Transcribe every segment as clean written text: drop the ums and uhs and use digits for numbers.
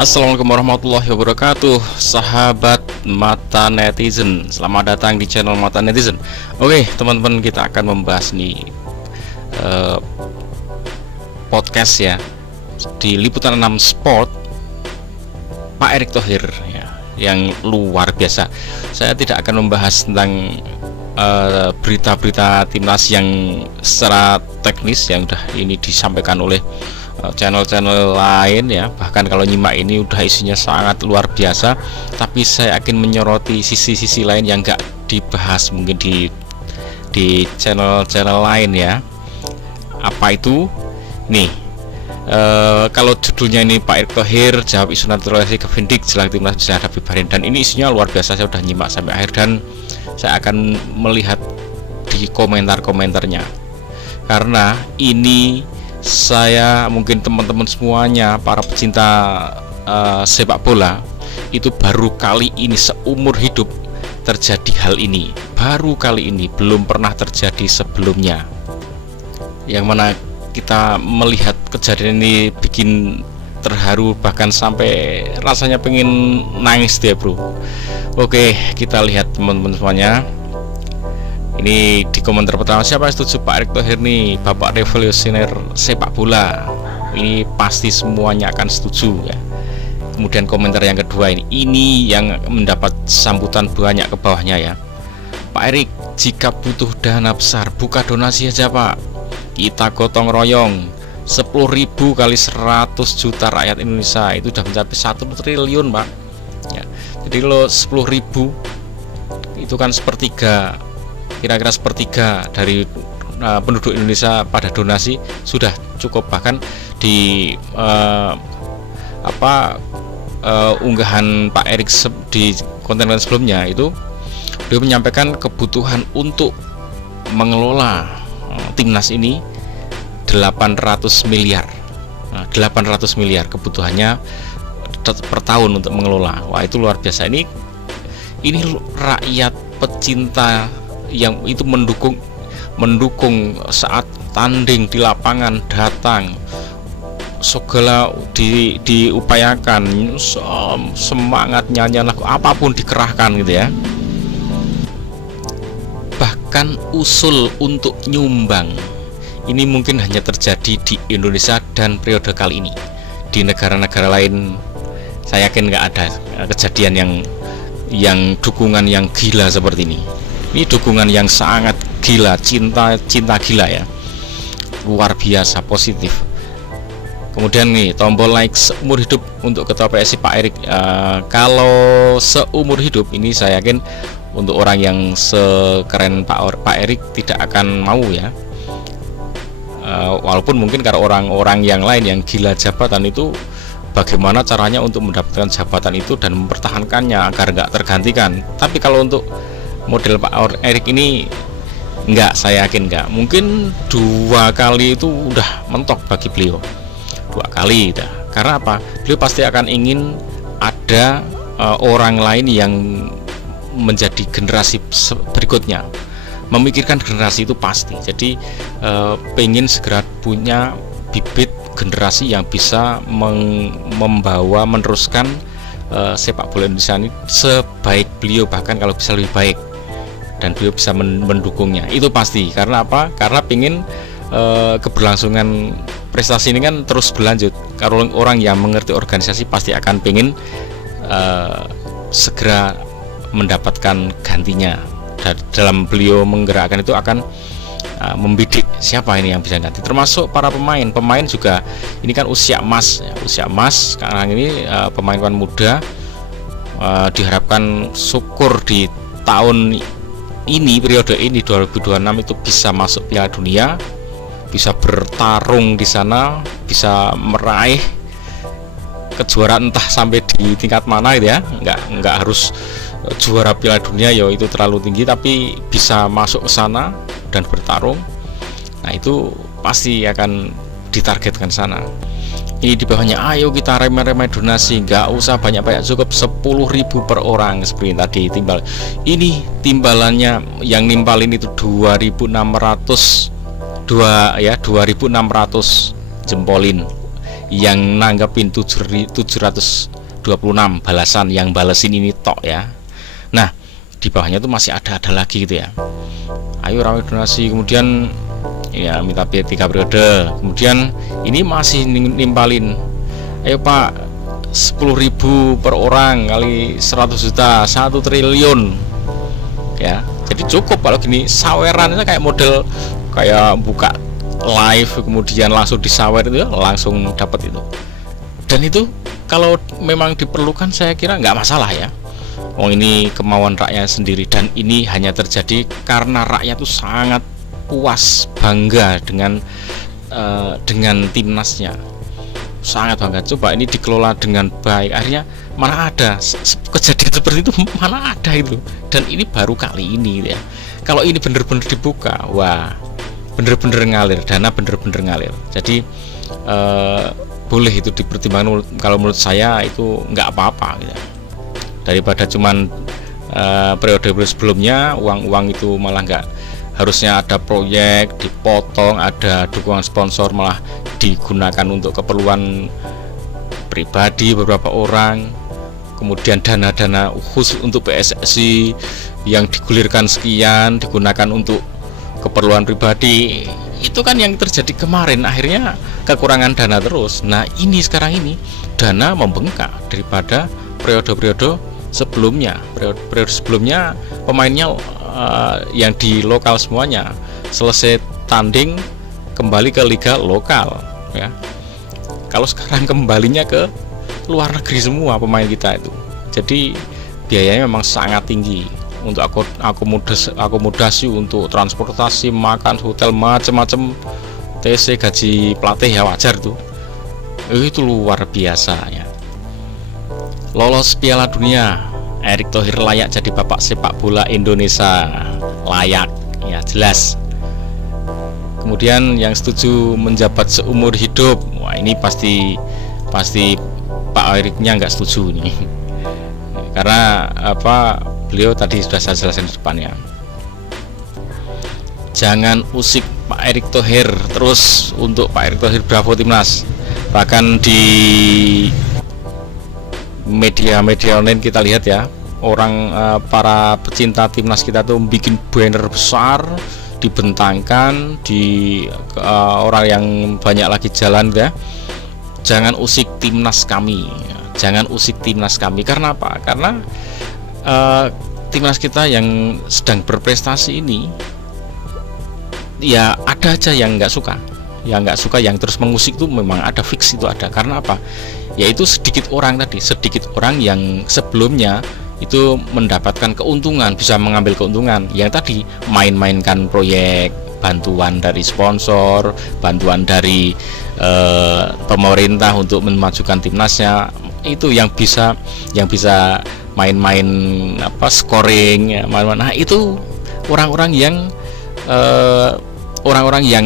Assalamualaikum warahmatullahi wabarakatuh, sahabat Mata Netizen. Selamat datang di channel Mata Netizen. Oke, teman-teman, kita akan membahas nih podcast ya di Liputan 6 Sport Pak Erick Thohir ya, yang luar biasa. Saya tidak akan membahas tentang berita-berita timnas yang secara teknis yang udah ini disampaikan oleh channel-channel lain ya. Bahkan kalau nyimak ini udah isinya sangat luar biasa, tapi saya akan menyoroti sisi-sisi lain yang enggak dibahas mungkin di channel-channel lain ya. Apa itu? Nih, kalau judulnya ini Pak Erick Thohir jawab isu naturalisasi Kevin Dick jelang timnas bisa hadapi Bahrain, dan ini isinya luar biasa. Saya udah nyimak sampai akhir dan saya akan melihat di komentar-komentarnya, karena ini saya mungkin teman-teman semuanya para pecinta sepak bola itu baru kali ini seumur hidup terjadi hal ini, baru kali ini, belum pernah terjadi sebelumnya. Yang mana kita melihat kejadian ini bikin terharu, bahkan sampai rasanya pengen nangis deh bro. Oke, kita lihat teman-teman semuanya. Ini di komentar pertama, siapa yang setuju Pak Erick Thohir nih, Bapak revolusioner sepak bola? Ini pasti semuanya akan setuju ya. Kemudian komentar yang kedua ini yang mendapat sambutan banyak ke bawahnya ya. Pak Erick, jika butuh dana besar buka donasi aja Pak, kita gotong royong 10.000 kali 100 juta rakyat Indonesia itu udah mencapai 1 triliun Pak ya. Jadi lo 10.000 itu kan sepertiga, kira-kira sepertiga dari penduduk Indonesia pada donasi sudah cukup. Bahkan di unggahan Pak Erick di konten sebelumnya itu beliau menyampaikan kebutuhan untuk mengelola timnas ini 800 miliar. 800 miliar kebutuhannya per tahun untuk mengelola. Wah, itu luar biasa. Ini rakyat pecinta yang itu mendukung saat tanding di lapangan, datang segala diupayakan, semangat, nyanyian lagu apapun dikerahkan gitu ya. Bahkan usul untuk nyumbang ini mungkin hanya terjadi di Indonesia dan periode kali ini. Di negara-negara lain saya yakin nggak ada kejadian yang dukungan yang gila seperti ini. Ini dukungan yang sangat gila, cinta gila ya, luar biasa positif. Kemudian nih tombol like seumur hidup untuk ketua PSSI Pak Erick. Kalau seumur hidup ini saya yakin untuk orang yang sekeren Pak Erick tidak akan mau ya. Walaupun mungkin kalau orang-orang yang lain yang gila jabatan itu bagaimana caranya untuk mendapatkan jabatan itu dan mempertahankannya agar nggak tergantikan. Tapi kalau untuk model Pak Erick ini enggak, saya yakin enggak. Mungkin 2 kali itu udah mentok bagi beliau, 2 kali dah. Karena apa? Beliau pasti akan ingin ada orang lain yang menjadi generasi berikutnya, memikirkan generasi itu pasti. Jadi pengen segera punya bibit generasi yang bisa membawa, meneruskan sepak bola Indonesia ini sebaik beliau, bahkan kalau bisa lebih baik, dan beliau bisa mendukungnya itu pasti. Karena apa? Karena pengen keberlangsungan prestasi ini kan terus berlanjut. Kalau orang yang mengerti organisasi pasti akan pengen segera mendapatkan gantinya. Dalam beliau menggerakkan itu akan membidik siapa ini yang bisa ganti, termasuk para pemain juga. Ini kan usia emas ya, usia emas sekarang ini, pemain muda diharapkan syukur di tahun ini, periode ini 2026 itu bisa masuk Piala Dunia, bisa bertarung di sana, bisa meraih kejuaraan entah sampai di tingkat mana gitu ya. Nggak harus juara Piala Dunia ya, itu terlalu tinggi, tapi bisa masuk ke sana dan bertarung. Nah, itu pasti akan ditargetkan sana. Ini di bawahnya, ayo kita remeh-remeh donasi, nggak usah banyak-banyak, cukup 10.000 per orang seperti tadi timbal. Ini timbalannya yang nimpalin itu 2.600 jempolin. yang nanggepin 726 balasan, yang balesin ini tok ya. Nah di bawahnya tuh masih ada lagi gitu ya, ayo rame donasi, kemudian ya minta 3 periode, kemudian ini masih nimpalin, ayo Pak 10.000 per orang kali 100 juta 1 triliun ya. Jadi cukup kalau gini sawerannya kayak model kayak buka live kemudian langsung disawer itu ya, langsung dapat itu. Dan itu kalau memang diperlukan saya kira nggak masalah ya. Oh ini kemauan rakyat sendiri, dan ini hanya terjadi karena rakyat itu sangat puas, bangga dengan timnasnya, sangat bangga. Coba ini dikelola dengan baik, akhirnya mana ada kejadian seperti itu, mana ada itu. Dan ini baru kali ini ya. Kalau ini benar-benar dibuka, wah bener-bener ngalir, dana bener-bener ngalir. Jadi boleh itu dipertimbangkan. Kalau menurut saya itu nggak apa-apa gitu. Daripada cuman periode sebelumnya uang itu malah nggak, harusnya ada proyek dipotong, ada dukungan sponsor malah digunakan untuk keperluan pribadi beberapa orang, kemudian dana-dana khusus untuk PSSI yang digulirkan sekian digunakan untuk keperluan pribadi. Itu kan yang terjadi kemarin, akhirnya kekurangan dana terus. Nah ini sekarang ini dana membengkak daripada periode-periode sebelumnya. Periode sebelumnya pemainnya yang di lokal semuanya, selesai tanding kembali ke liga lokal ya. Kalau sekarang kembalinya ke luar negeri semua pemain kita itu, jadi biayanya memang sangat tinggi untuk akomodasi, untuk transportasi, makan, hotel, macam-macam, TC, gaji pelatih ya wajar tuh. Itu luar biasa ya. Lolos Piala Dunia, Erick Thohir layak jadi bapak sepak bola Indonesia. Layak ya, jelas. Kemudian yang setuju menjabat seumur hidup, wah ini pasti Pak Eriknya nggak setuju nih. Karena apa, beliau tadi sudah saya jelaskan di depannya. Jangan usik Pak Erick Thohir terus. Untuk Pak Erick Thohir, bravo timnas. Bahkan di media-media online kita lihat ya, orang para pecinta timnas kita tuh bikin banner besar, dibentangkan di orang yang banyak lagi jalan ya. Jangan usik timnas kami, jangan usik timnas kami. Karena apa? Karena timnas kita yang sedang berprestasi ini ya ada aja yang nggak suka, yang terus mengusik itu memang ada, fix itu ada. Karena apa? Yaitu sedikit orang yang sebelumnya itu mendapatkan keuntungan, bisa mengambil keuntungan, yang tadi main-mainkan proyek, bantuan dari sponsor, bantuan dari pemerintah untuk memajukan timnasnya, itu yang bisa main-main scoring ya, nah itu orang-orang yang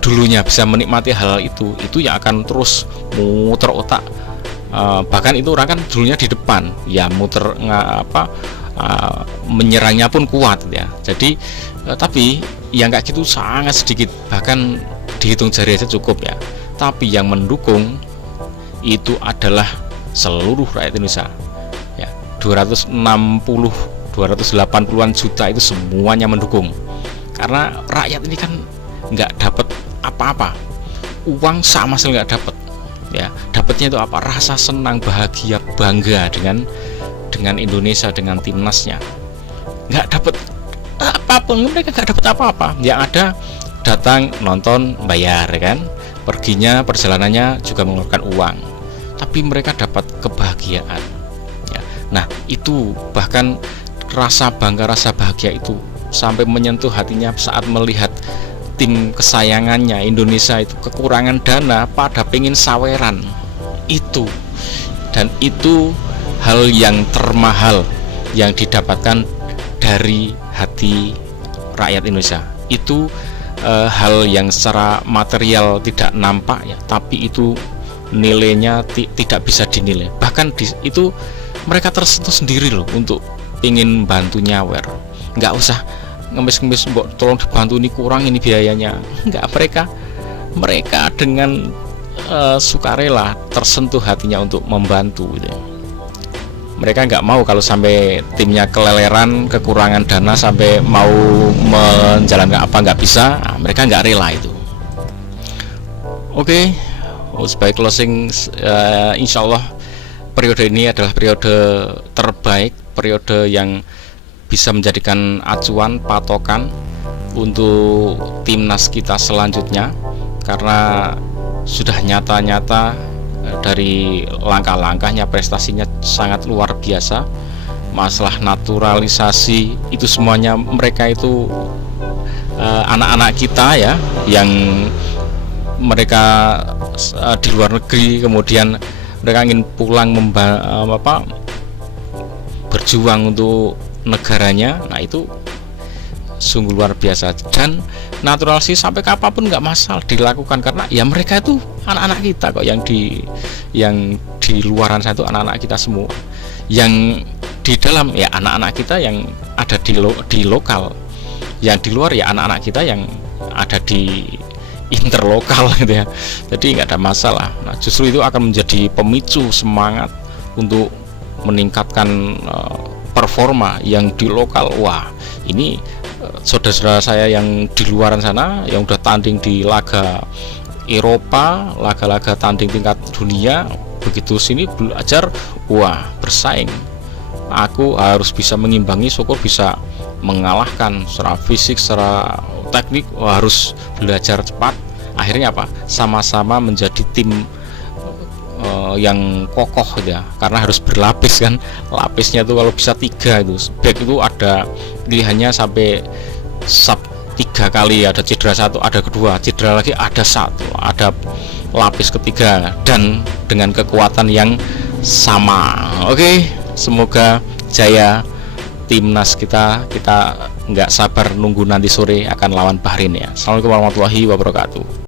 dulunya bisa menikmati hal itu yang akan terus muter otak. Bahkan itu orang kan dulunya di depan ya, muter menyerangnya pun kuat ya. Jadi tapi yang kayak gitu sangat sedikit, bahkan dihitung jari aja cukup ya. Tapi yang mendukung itu adalah seluruh rakyat Indonesia ya, 280-280an juta itu semuanya mendukung. Karena rakyat ini kan nggak dapat apa-apa, uang sama sekali nggak dapat ya. Dapatnya itu apa? Rasa senang, bahagia, bangga dengan Indonesia, dengan timnasnya. Nggak dapat apapun, mereka nggak dapat apa-apa. Yang ada datang nonton, bayar kan, perginya perjalanannya juga mengeluarkan uang, tapi mereka dapat kebahagiaan ya. Nah itu bahkan rasa bangga, rasa bahagia itu sampai menyentuh hatinya saat melihat tim kesayangannya Indonesia itu kekurangan dana, pada pengen saweran itu. Dan itu hal yang termahal yang didapatkan dari hati rakyat Indonesia. Itu hal yang secara material tidak nampak ya, tapi itu nilainya tidak bisa dinilai. Bahkan itu mereka tersentuh sendiri loh untuk ingin bantu nyawer. Nggak usah ngemis-ngemis, mbok tolong dibantu, ini kurang ini biayanya. Enggak, mereka dengan sukarela, tersentuh hatinya untuk membantu gitu. Mereka nggak mau kalau sampai timnya keleleran, kekurangan dana sampai mau menjalankan apa nggak bisa, mereka nggak rela itu. Oke, sebagai closing, insya Allah periode ini adalah periode terbaik, periode yang bisa menjadikan acuan patokan untuk timnas kita selanjutnya, karena sudah nyata-nyata dari langkah-langkahnya, prestasinya sangat luar biasa. Masalah naturalisasi itu semuanya, mereka itu anak-anak kita ya, yang mereka di luar negeri, kemudian mereka ingin pulang berjuang untuk negaranya. Nah itu sungguh luar biasa, dan naturalisasi sampai kapanpun nggak masalah dilakukan, karena ya mereka itu anak-anak kita kok, yang di luaran sana itu anak-anak kita semua, yang di dalam ya anak-anak kita yang ada di lokal, yang di luar ya anak-anak kita yang ada di interlokal gitu ya. Jadi nggak ada masalah. Nah justru itu akan menjadi pemicu semangat untuk meningkatkan performa yang di lokal. Wah, ini saudara-saudara saya yang di luaran sana yang udah tanding di laga Eropa, laga-laga tanding tingkat dunia, begitu sini belajar, wah bersaing, aku harus bisa mengimbangi, syukur bisa mengalahkan secara fisik, secara teknik, wah, harus belajar cepat. Akhirnya apa? Sama-sama menjadi tim yang kokoh ya, karena harus berlapis kan, lapisnya tuh kalau bisa 3 itu, back itu ada pilihannya sampai 3 kali, ada cedera 1, ada kedua, cedera lagi ada 1, ada lapis ketiga, dan dengan kekuatan yang sama. Oke, semoga jaya timnas kita nggak sabar nunggu nanti sore akan lawan Bahrain ya. Assalamualaikum warahmatullahi wabarakatuh.